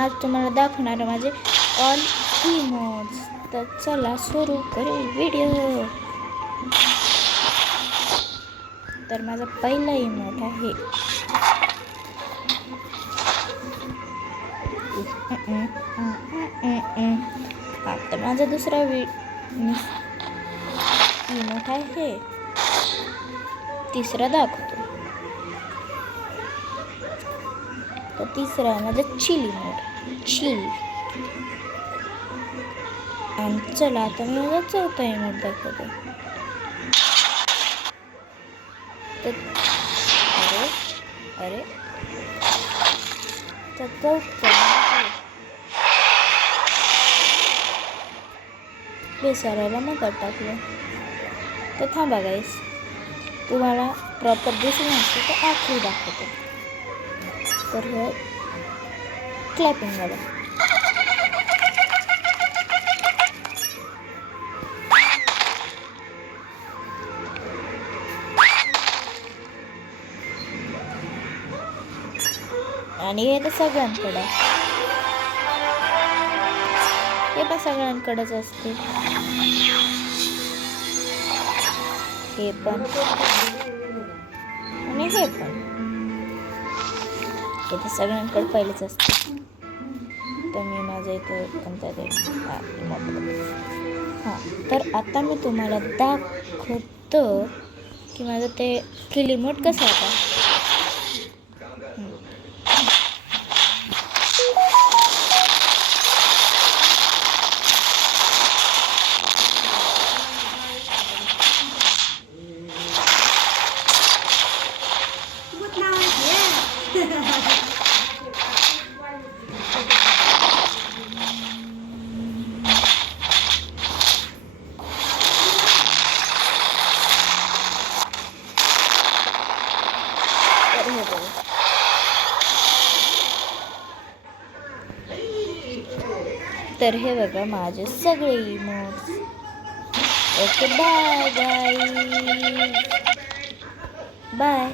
आज तुम्हाला दाखवणार माझे ऑल इमोट्स. तर चला सुरू करू व्हिडिओ. तर माझा पहिला इमोट आहे हा. तर माझा दुसरा इमोट आहे, तिसरा दाखवतो. तर तिसरा माझा चिल इमोट, चिल. आणि चला आता मी माझा चौथा इमोट दाखवतो. तर अरे तर चौथा बेसारायला मग टाकलं. तर थांबा गाईस, तुम्हाला प्रॉपर दिसून असतं तर आखरी दाखवतो. तर हे क्लॅपिंग वाला. आणि हे तर सगळ्यांकडे, हे पण सगळ्यांकडेच असते. हे पण आणि हे पण, हे तर सगळ्यांकडे पहिलेच असते. तर मी माझं इथं कोणता ते हां. तर आता मी तुम्हाला दाखवतो की माझं ते किल इमोट कसं आता. तर हे बघा माझे सगळे emotes. Okay, bye guys, bye.